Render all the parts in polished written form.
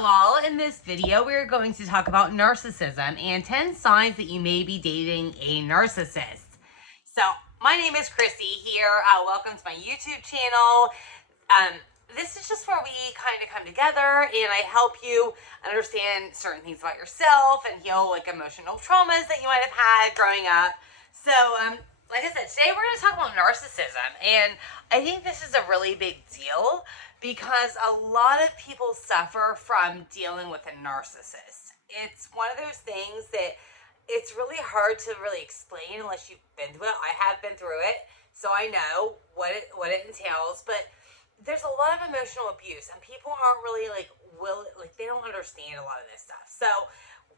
Hello, in this video we're going to talk about narcissism and 10 signs that you may be dating a narcissist. So, my name is Chrissy here. Welcome to my YouTube channel. This is just where we kind of come together and I help you understand certain things about yourself and heal like emotional traumas that you might have had growing up. So, like I said, today we're going to talk about narcissism, and I think this is a really big deal because a lot of people suffer from dealing with a narcissist. It's one of those things that it's really hard to really explain unless you've been through it. I have been through it, so I know what it entails, but there's a lot of emotional abuse and people aren't really they don't understand a lot of this stuff. So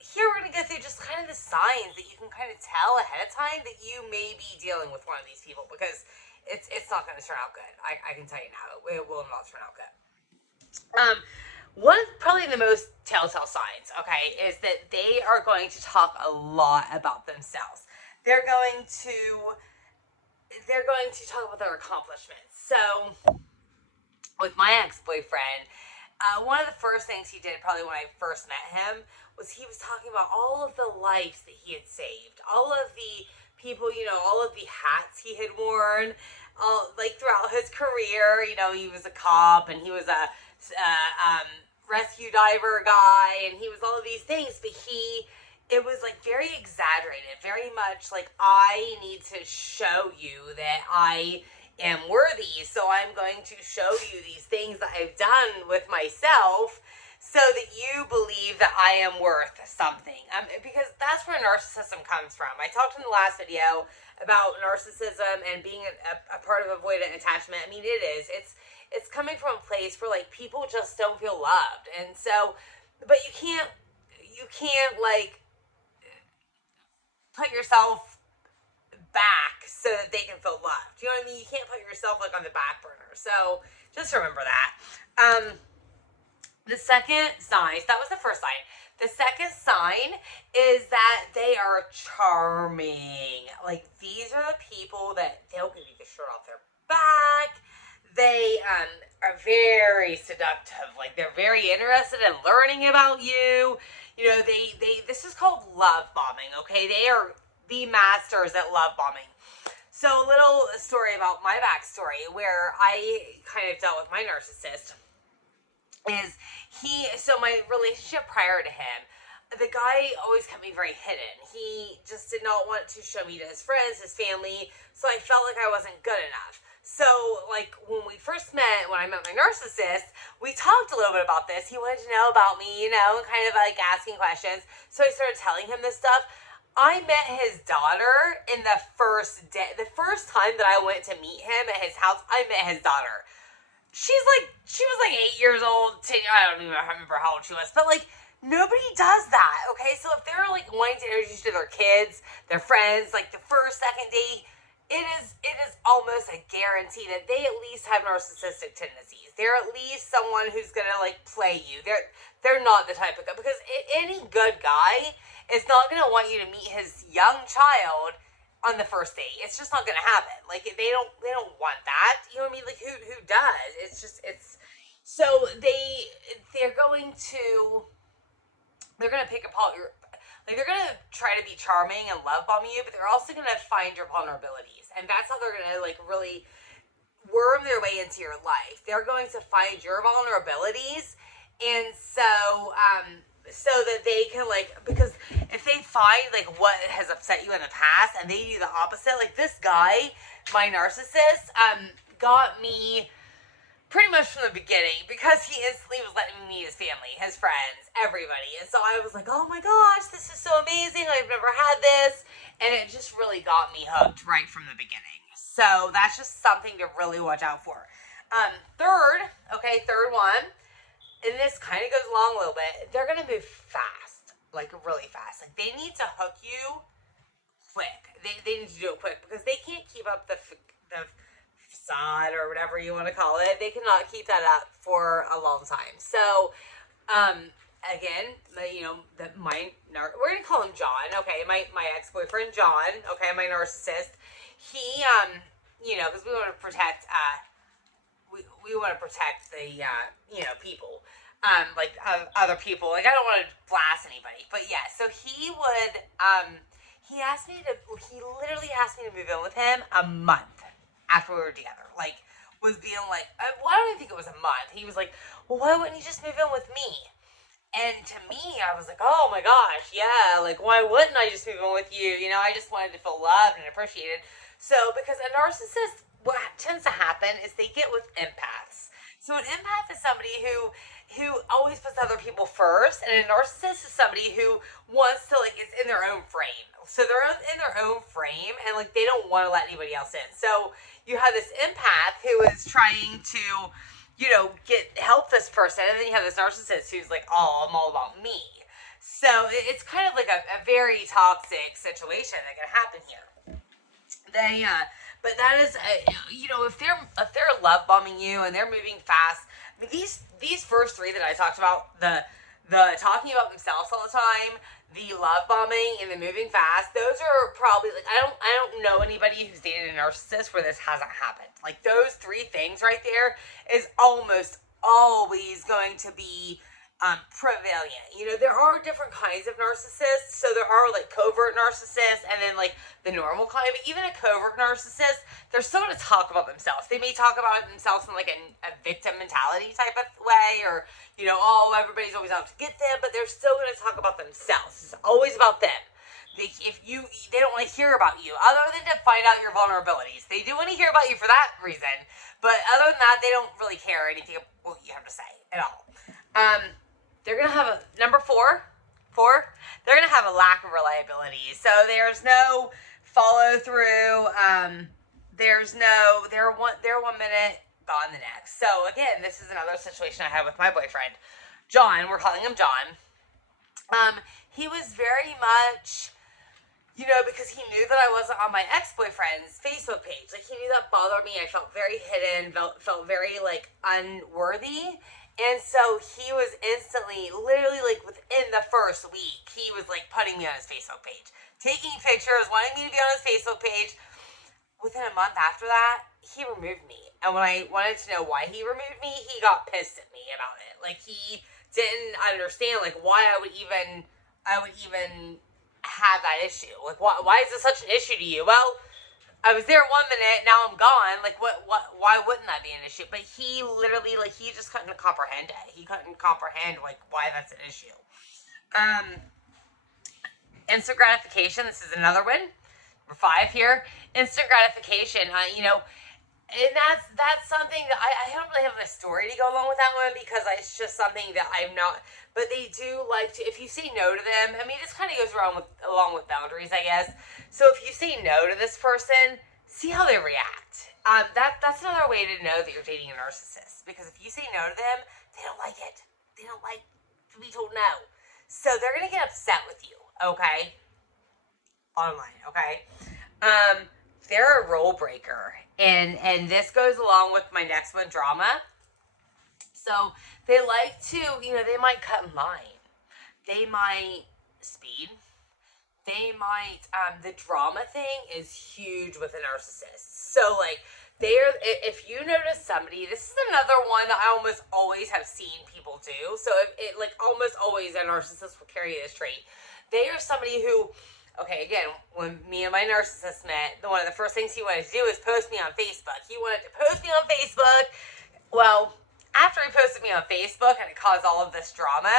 here we're going to go through just kind of the signs that you can kind of tell ahead of time that you may be dealing with one of these people, because it's not going to turn out good. I can tell you now, it will not turn out good. One of probably the most telltale signs, okay, is that they are going to talk a lot about themselves. They're going to talk about their accomplishments. So with my ex-boyfriend, one of the first things he did probably when I first met him was he was talking about all of the lives that he had saved, all of the people, all of the hats he had worn, throughout his career. He was a cop and he was a rescue diver guy, and he was all of these things, but it was like very exaggerated, very much like, I need to show you that I am worthy, so I'm going to show you these things that I've done with myself so that you believe that I am worth something. Because that's where narcissism comes from. I talked in the last video about narcissism and being a part of avoidant attachment. I mean, it is. It's coming from a place where like people just don't feel loved, and so, but you can't like put yourself back so that they can feel loved. You know what I mean? You can't put yourself like on the back burner. So just remember that. The second sign, that was the first sign. The second sign is that they are charming. Like, these are the people that they'll give you the shirt off their back. They are very seductive. Like, they're very interested in learning about you. This is called love bombing, okay? They are the masters at love bombing. So a little story about my backstory where I kind of dealt with my narcissist is so my relationship prior to him, the guy always kept me very hidden. He just did not want to show me to his friends, his family, so I felt like I wasn't good enough. So, like, when we first met, when I met my narcissist, we talked a little bit about this. He wanted to know about me, and kind of like asking questions. So I started telling him this stuff. I met his daughter in the first day. The first time that I went to meet him at his house, I met his daughter. She was like 8 years old, 10, I don't even remember how old she was, but like, nobody does that, okay? So if they're like wanting to introduce you to their kids, their friends, like the first, second date, it is almost a guarantee that they at least have narcissistic tendencies. They're at least someone who's gonna like play you. They're not the type of guy, because any good guy is not gonna want you to meet his young child on the first date. It's just not gonna happen. Like, they don't want that. You know what I mean? Like, who does? So they're gonna pick apart your, like, they're gonna try to be charming and love bomb you, but they're also gonna find your vulnerabilities, and that's how they're gonna like really worm their way into your life. They're going to find your vulnerabilities, and so that they can, like, because if they find like what has upset you in the past and they do the opposite, like this guy, my narcissist, got me pretty much from the beginning, because he instantly was letting me meet his family, his friends, everybody. And so I was like, oh my gosh, this is so amazing, I've never had this, and it just really got me hooked right from the beginning. So that's just something to really watch out for. Third one, and this kind of goes along a little bit, they're going to move fast, like really fast. Like, they need to hook you quick. They need to do it quick, because they can't keep up the facade or whatever you want to call it. They cannot keep that up for a long time. So, again, we're going to call him John, okay? My ex-boyfriend, John, okay, my narcissist, he, because we want to protect, we want to protect the, people. other people. Like, I don't want to blast anybody, but yeah. So he would, he literally asked me to move in with him a month after we were together. Like, was being like, well, I don't even think it was a month. He was like, well, why wouldn't you just move in with me? And to me, I was like, oh my gosh, yeah, like, why wouldn't I just move in with you? You know, I just wanted to feel loved and appreciated. So, because a narcissist, what tends to happen is they get with empaths. So, an empath is somebody who always puts other people first, and a narcissist is somebody who wants to, like, is in their own frame. So, they're in their own frame, and, like, they don't want to let anybody else in. So, you have this empath who is trying to, you know, help this person, and then you have this narcissist who's like, oh, I'm all about me. So it's kind of like a very toxic situation that can happen here. But that is, you know, if they're love bombing you and they're moving fast. I mean, these first three that I talked about, the talking about themselves all the time, the love bombing, and the moving fast, those are probably, like, I don't know anybody who's dated a narcissist where this hasn't happened. Like, those three things right there is almost always going to be prevalent. You know, there are different kinds of narcissists. So there are, like, covert narcissists, and then, like, the normal kind. But even a covert narcissist, they're still going to talk about themselves. They may talk about themselves in, like, a victim mentality type of way, or, you know, oh, everybody's always out to get them, but they're still going to talk about themselves. It's always about them. They don't want to hear about you, other than to find out your vulnerabilities. They do want to hear about you for that reason, but other than that, they don't really care anything what you have to say at all. They're going to have a, number four, they're going to have a lack of reliability. So there's no follow through. They're 1 minute, gone the next. So again, this is another situation I had with my boyfriend, John. We're calling him John. He was very much, you know, because he knew that I wasn't on my ex-boyfriend's Facebook page. Like, he knew that bothered me. I felt very hidden, felt very, like, unworthy. And so he was instantly, literally, like, within the first week, he was, like, putting me on his Facebook page, taking pictures, wanting me to be on his Facebook page. Within a month after that, he removed me. And when I wanted to know why he removed me, he got pissed at me about it. Like, he didn't understand, like, why I would even have that issue. Like, why is this such an issue to you? Well, I was there 1 minute, now I'm gone. Like, why wouldn't that be an issue? But he literally, like, he just couldn't comprehend it. He couldn't comprehend, like, why that's an issue. Instant gratification, this is another one. Number 5 here. Instant gratification, you know, and that's something that I don't really have a story to go along with that one, because it's just something that I'm not, but they do like to, if you say no to them, I mean, this kind of goes along with boundaries, I guess. So if you say no to this person, see how they react. That's another way to know that you're dating a narcissist, because if you say no to them, they don't like it. They don't like to be told no. So they're going to get upset with you, okay? Online, okay? They're a rule breaker. And this goes along with my next one, drama. So they like to, you know, they might cut in line. They might speed. They might, the drama thing is huge with a narcissist. So, like, if you notice somebody, this is another one that I almost always have seen people do. So, like, almost always a narcissist will carry this trait. They are somebody who, okay, again, when me and my narcissist met, one of the first things he wanted to do is post me on Facebook. He wanted to post me on Facebook. Well, after he posted me on Facebook and it caused all of this drama,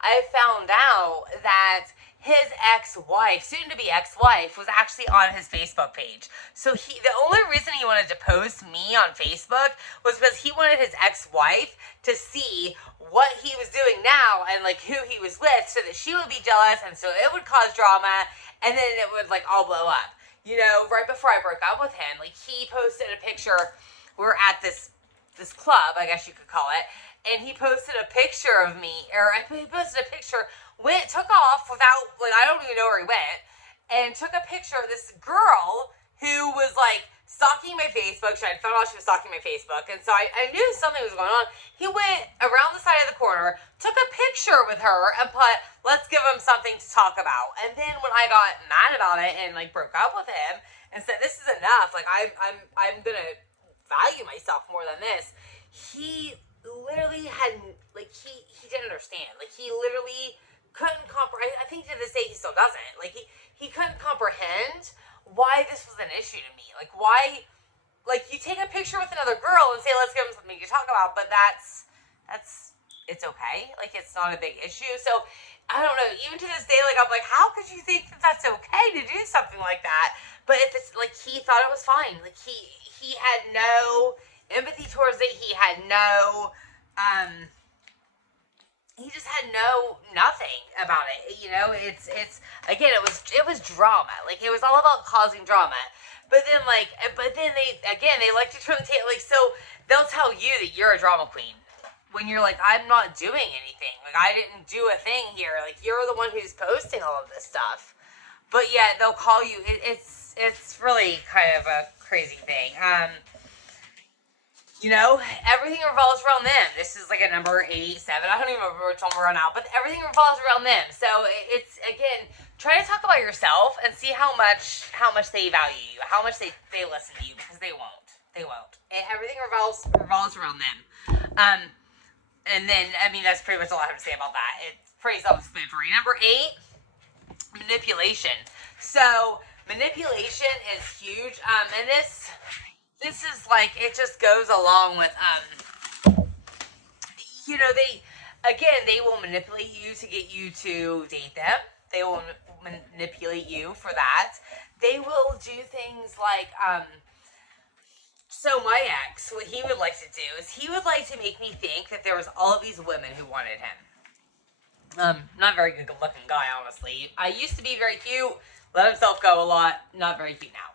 I found out that his ex-wife, soon-to-be ex-wife, was actually on his Facebook page. So the only reason he wanted to post me on Facebook was because he wanted his ex-wife to see what he was doing now and, like, who he was with, so that she would be jealous, and so it would cause drama, and then it would, like, all blow up. You know, right before I broke up with him, like, he posted a picture. We were at this club, I guess you could call it, and he posted a picture of me, he posted a picture, took off without, like, I don't even know where he went, and took a picture of this girl who was, like, stalking my Facebook. I found out she was stalking my Facebook, and so I knew something was going on. He went around the side of the corner, took a picture with her, and put, let's give him something to talk about. And then when I got mad about it and, like, broke up with him and said, this is enough, like, I'm gonna value myself more than this, he literally hadn't, like, he didn't understand. Like, he literally couldn't comprehend. I think to this day he still doesn't. Like, he couldn't comprehend why this was an issue to me. Like, why, like, you take a picture with another girl and say, let's give them something to talk about, but it's okay. Like, it's not a big issue. So, I don't know, even to this day, like, I'm like, how could you think that that's okay to do something like that? But if it's, like, he thought it was fine. Like, he had no empathy towards it. He had no, he just had nothing about it. You know, it's again, it was drama. Like, it was all about causing drama. But then, like, they like to turn the table. Like, so they'll tell you that you're a drama queen when you're like, I'm not doing anything. Like, I didn't do a thing here. Like, you're the one who's posting all of this stuff. But yeah, they'll call you. It's really kind of a crazy thing. You know, everything revolves around them. This is like a number 87. I don't even remember which one we're on now, but everything revolves around them. So it's, again, try to talk about yourself and see how much they value you, how much they listen to you, because they won't. They won't. Everything revolves around them. And then, I mean, that's pretty much all I have to say about that. It's pretty self-explanatory. Number 8, manipulation. So manipulation is huge. And this is like, it just goes along with, you know, they will manipulate you to get you to date them. They will manipulate you for that. They will do things like, so my ex, what he would like to do is he would like to make me think that there was all of these women who wanted him. Not very good looking guy, honestly. I used to be very cute, let himself go a lot, not very cute now.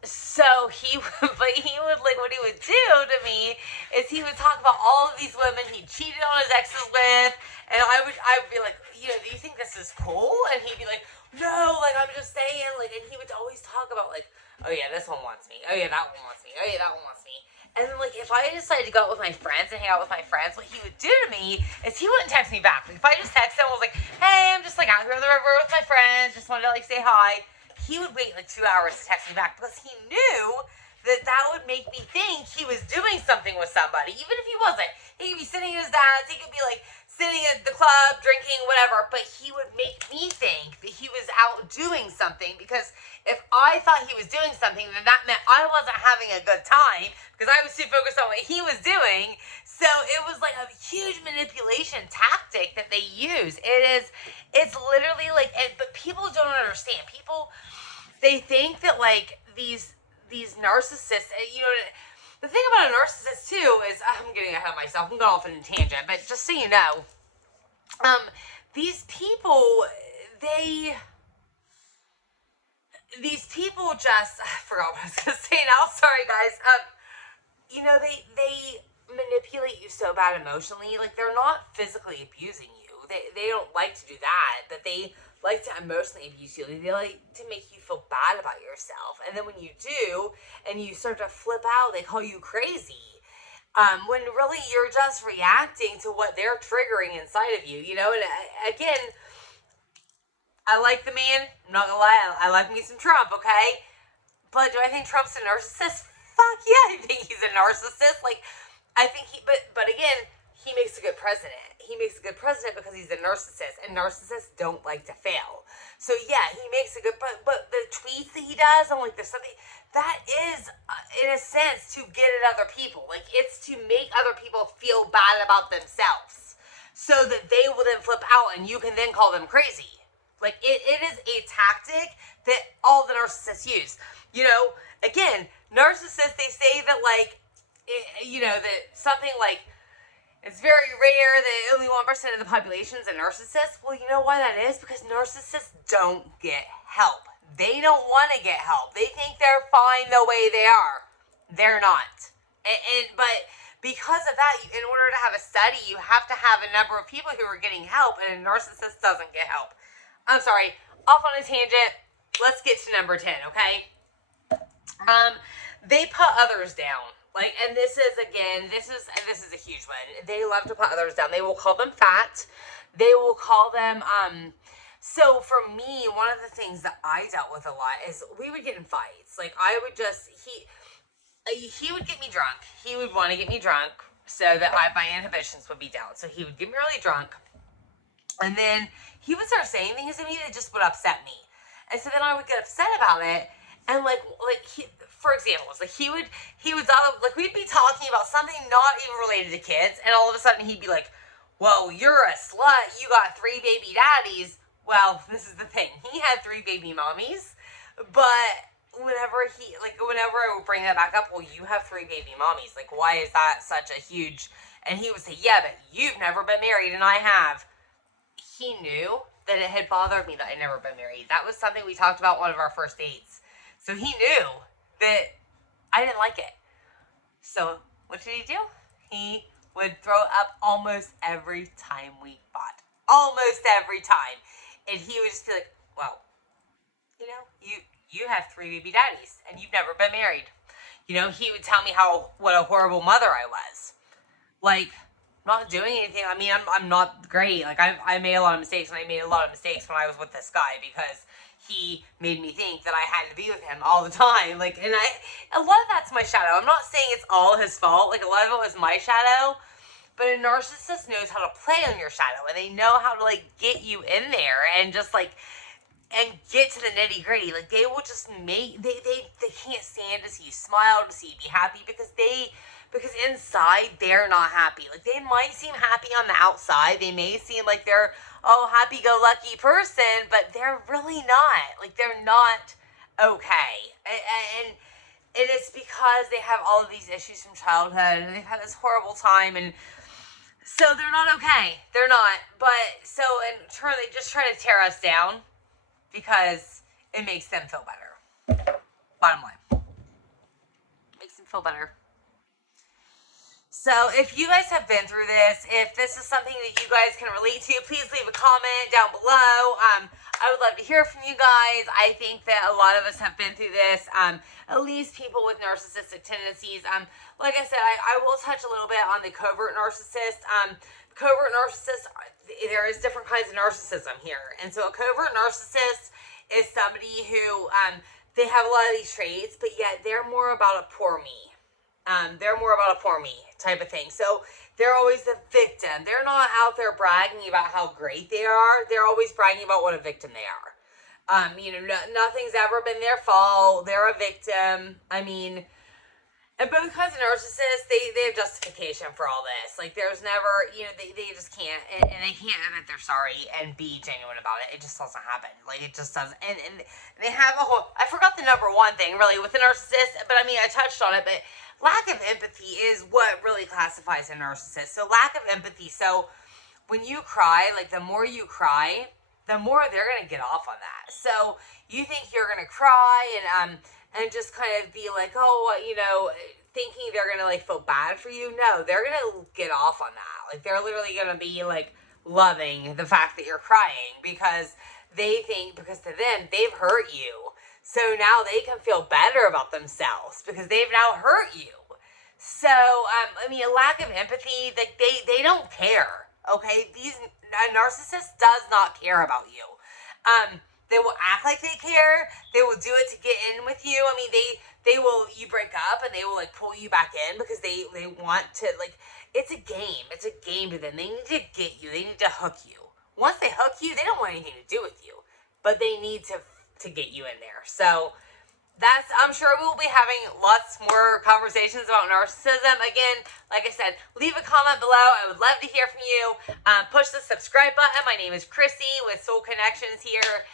So he would, like, what he would do to me is he would talk about all of these women he cheated on his exes with, and I would be like, you know, do you think this is cool? And he'd be like, no, like, I'm just saying, like, and he would always talk about, like, oh yeah, this one wants me, oh yeah, that one wants me, oh yeah, that one wants me. And then, like, if I decided to go out with my friends and hang out with my friends, what he would do to me is he wouldn't text me back. Like, if I just text him and was like, hey, I'm just, like, out here on the river with my friends, just wanted to, like, say hi, he would wait like 2 hours to text me back because he knew that would make me think he was doing something with somebody, even if he wasn't. He could be sitting at his dad's, he could be like sitting at the club, drinking, whatever, but he would make me think that he was out doing something, because if I thought he was doing something, then that meant I wasn't having a good time because I was too focused on what he was doing. So it was like a huge manipulation tactic that they use. It's literally like, but people don't understand. People, they think that, like, these narcissists, you know, the thing about a narcissist too is, I'm getting ahead of myself, I'm going off on a tangent, but just so you know, these people just, I forgot what I was going to say now, sorry guys, you know, they manipulate you so bad emotionally. Like, they're not physically abusing you, they don't like to do that, but they like to emotionally abuse you. They like to make you feel bad about yourself. And then when you do, and you start to flip out, they call you crazy. When really you're just reacting to what they're triggering inside of you, you know? And again, I like the man. I'm not gonna lie, I like me some Trump, okay? But do I think Trump's a narcissist? Fuck yeah, I think he's a narcissist. Like, I think but again, he makes a good president. He makes a good president because he's a narcissist, and narcissists don't like to fail. So yeah, he makes a good, but the tweets that he does, and like the something that is, in a sense, to get at other people. Like, it's to make other people feel bad about themselves, so that they will then flip out, and you can then call them crazy. Like, it is a tactic that all the narcissists use. You know, again, narcissists, they say that, like, you know, that something like, it's very rare that only 1% of the population is a narcissist. Well, you know why that is? Because narcissists don't get help. They don't want to get help. They think they're fine the way they are. They're not. But because of that, in order to have a study, you have to have a number of people who are getting help, and a narcissist doesn't get help. I'm sorry, off on a tangent. Let's get to number 10, okay? They put others down. Like, and this is a huge one. They love to put others down. They will call them fat. They will call them, so for me, one of the things that I dealt with a lot is we would get in fights. Like, I would just, he would get me drunk. He would want to get me drunk so that my inhibitions would be down. So he would get me really drunk, and then he would start saying things to me that just would upset me. And so then I would get upset about it, and for example, like he would like we'd be talking about something not even related to kids, and all of a sudden he'd be like, "Whoa, you're a slut. You got 3 baby daddies." Well, this is the thing. He had 3 baby mommies, but whenever I would bring that back up, well, you have 3 baby mommies. Like, why is that such a huge? And he would say, "Yeah, but you've never been married, and I have." He knew that it had bothered me that I'd never been married. That was something we talked about one of our first dates. So he knew that I didn't like it. So what did he do? He would throw up almost every time we fought. Almost every time. And he would just be like, "Well, you have 3 baby daddies and you've never been married." He would tell me what a horrible mother I was. Like, not doing anything. I mean, I'm not great. Like, I made a lot of mistakes, and I made a lot of mistakes when I was with this guy because he made me think that I had to be with him all the time. Like, and a lot of that's my shadow. I'm not saying it's all his fault. Like, a lot of it was my shadow. But a narcissist knows how to play on your shadow, and they know how to, like, get you in there and just, like, and get to the nitty gritty. Like, they will just make, they can't stand to see you smile, to see you be happy, because inside they're not happy. Like, they might seem happy on the outside. They may seem like they're, happy-go-lucky person, but they're really not. Like, they're not okay. And it's because they have all of these issues from childhood, and they've had this horrible time, and so they're not okay. They're not. But, so in turn, they just try to tear us down because it makes them feel better. Bottom line. Makes them feel better. So if you guys have been through this, if this is something that you guys can relate to, please leave a comment down below. I would love to hear from you guys. I think that a lot of us have been through this, at least people with narcissistic tendencies. Like I said, I will touch a little bit on the covert narcissist. Covert narcissist, there is different kinds of narcissism here. And so a covert narcissist is somebody who, they have a lot of these traits, but yet they're more about a poor me. They're more about a poor me type of thing. So they're always the victim. They're not out there bragging about how great they are. They're always bragging about what a victim they are. Nothing's ever been their fault. They're a victim. I mean, and both kinds of narcissists, they have justification for all this. Like, there's never, they just can't, and they can't admit they're sorry and be genuine about it. It just doesn't happen. Like, it just doesn't. And they have I forgot the number one thing, really, with a narcissist, but I mean, I touched on it, but lack of empathy is what really classifies a narcissist. So lack of empathy. So when you cry, like, the more you cry, the more they're going to get off on that. So you think you're going to cry and just kind of be like, thinking they're going to, like, feel bad for you. No, they're going to get off on that. Like, they're literally going to be, like, loving the fact that you're crying because they think, because to them, they've hurt you. So now they can feel better about themselves because they've now hurt you. So, a lack of empathy, like, they don't care, okay? A narcissist does not care about you. They will act like they care. They will do it to get in with you. I mean, they will, you break up and they will, like, pull you back in because they want to, like, it's a game. It's a game to them. They need to get you. They need to hook you. Once they hook you, they don't want anything to do with you, but they need to get you in there. So I'm sure we will be having lots more conversations about narcissism. Again, like I said, leave a comment below. I would love to hear from you. Push the subscribe button. My name is Chrissy with Soul Connections here,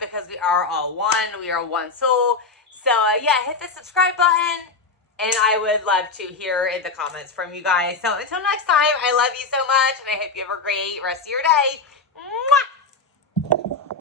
because we are all one. We are one soul. So, hit the subscribe button, and I would love to hear in the comments from you guys. So until next time, I love you so much, and I hope you have a great rest of your day.